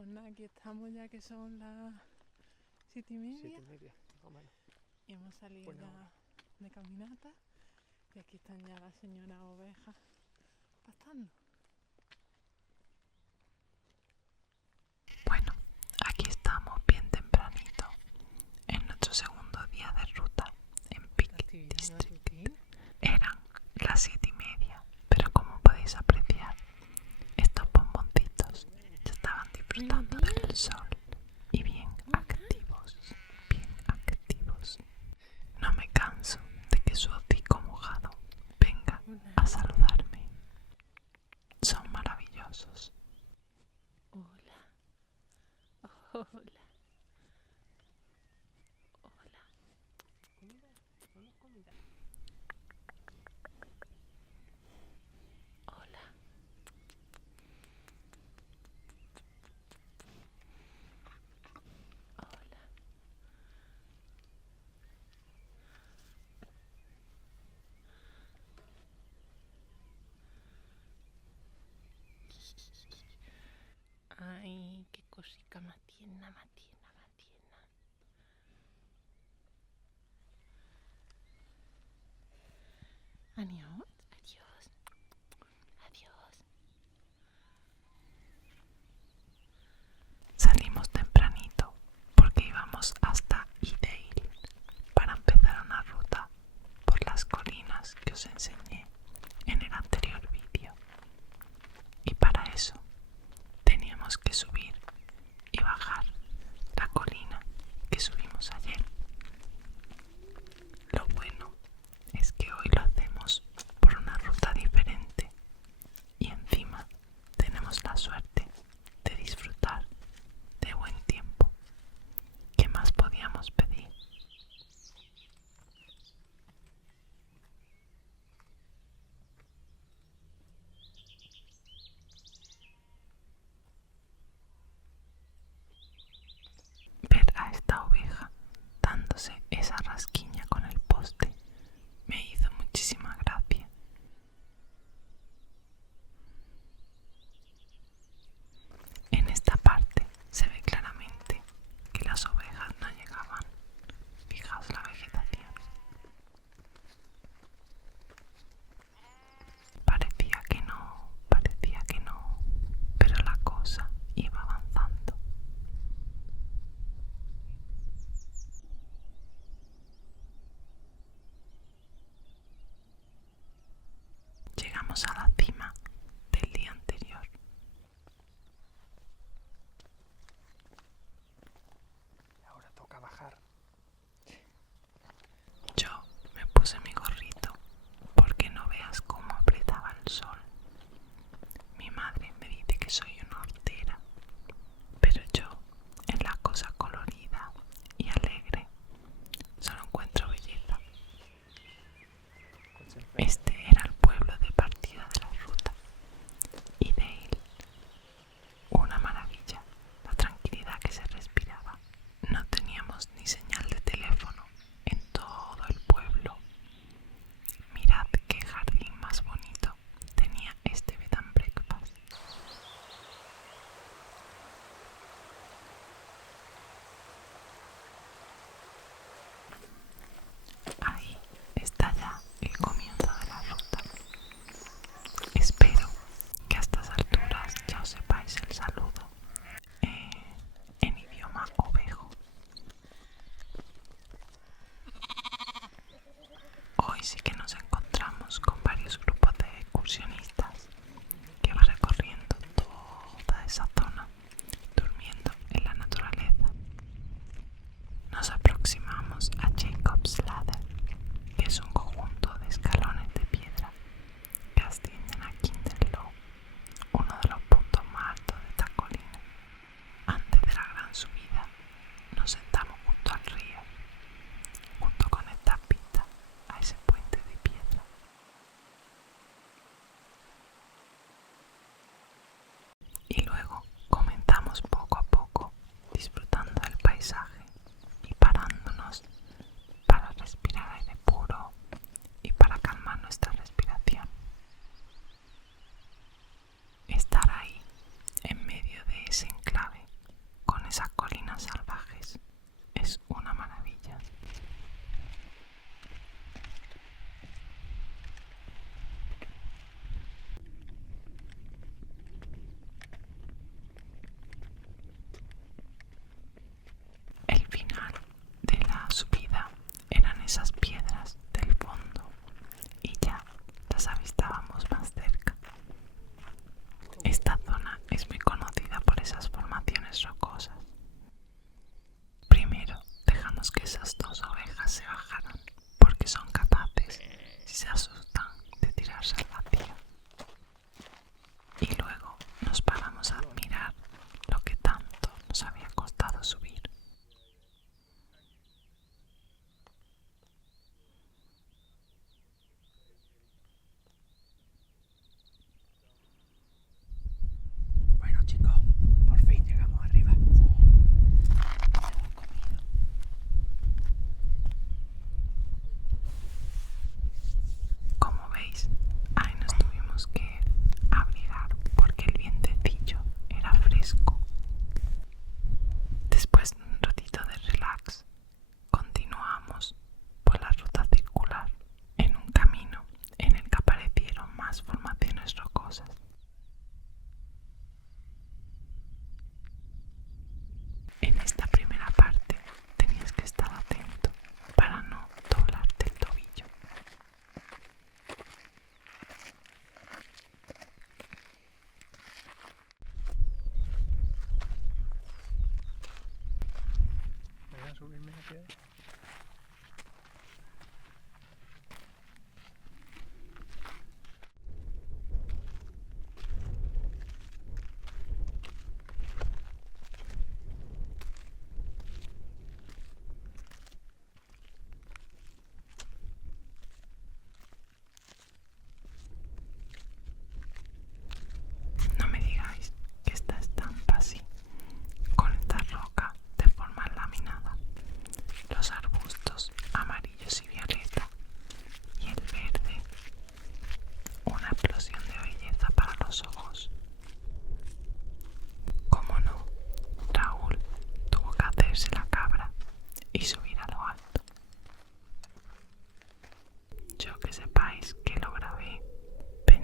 Pues nada, aquí estamos ya que son las 7:30 7:30, más o menos. y hemos salido Buena ya hora. de caminata y aquí están ya las señoras ovejas pastando. Bueno, aquí estamos bien tempranito, en nuestro segundo día de ruta en Peak District. Eran las 7:30, pero como podéis apreciar, estos bomboncitos ya estaban disfrutando del sol y bien activos, bien activos. No me canso de que su hocico mojado venga a saludarme. Son maravillosos. Hola, hola, hola. Hola. Hola. Ay, qué cosica más tierna, más tierna, más tierna. Adiós, adiós, adiós. Salimos tempranito porque íbamos hasta Edale para empezar una ruta por las colinas que os enseñé en el anterior vídeo. Y para eso teníamos que subir y bajar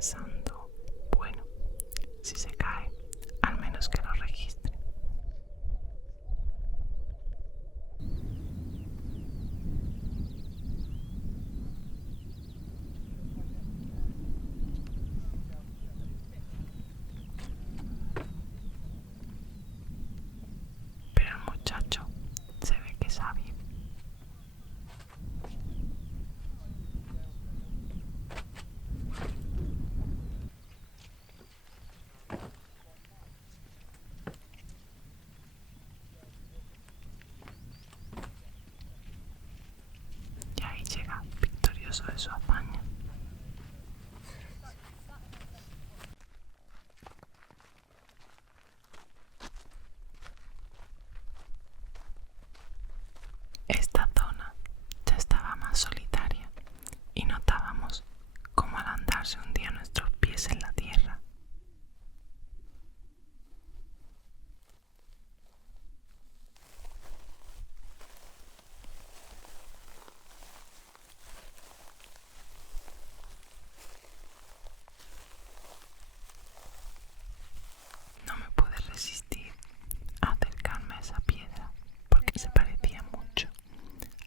pensando, bueno, si se cae, al menos que lo registre. Pero el muchacho se ve que es sabio. Y ahí llega victorioso de su hazaña. Esta zona ya estaba más solitaria y notábamos cómo al andar se hundían nuestros pies en la tierra. No me pude resistir a acercarme a esa piedra porque se parecía mucho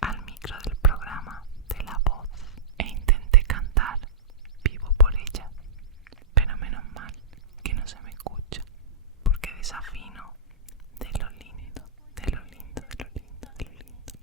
al micro del programa de La Voz e intenté cantar Vivo por ella, pero menos mal que no se me escucha porque desafino de lo lindo, de lo lindo, de lo lindo, de lo lindo.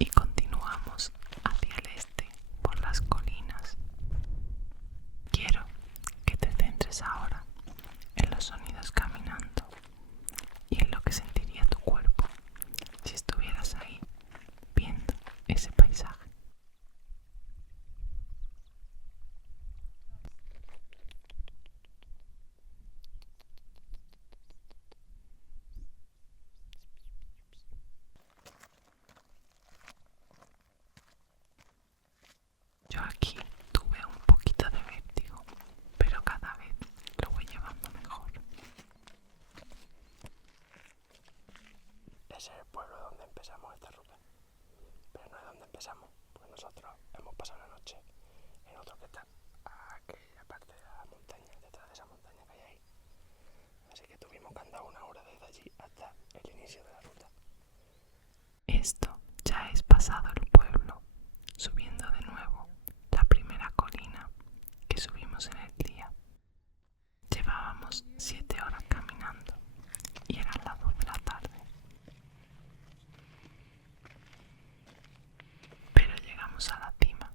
Y continuamos hacia el este por las colinas. Quiero que te centres ahora en los sonidos caminando y en lo que sentiría tu cuerpo si estuvieras ahí viendo ese paisaje. Yo aquí tuve un poquito de vértigo, pero cada vez lo voy llevando mejor. Ese es el pueblo donde empezamos esta ruta. Pero no es donde empezamos, porque nosotros hemos pasado la noche en otro que está a aquella parte de la montaña, detrás de esa montaña que hay ahí. Así que tuvimos que andar 1 hora desde allí hasta el inicio de la ruta. Esto ya es pasado el pueblo, subiendo de nuevo la primera colina que subimos en el día. Llevábamos 7 horas caminando y eran las 2 de la tarde. Pero llegamos a la cima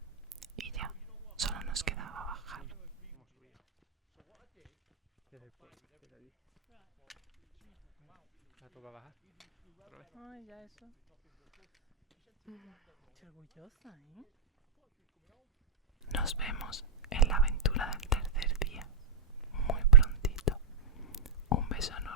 y ya solo nos quedaba bajar. Ay, ya eso. Qué orgullosa, ¿eh? Nos vemos en la aventura del tercer día, muy prontito. Un beso enorme.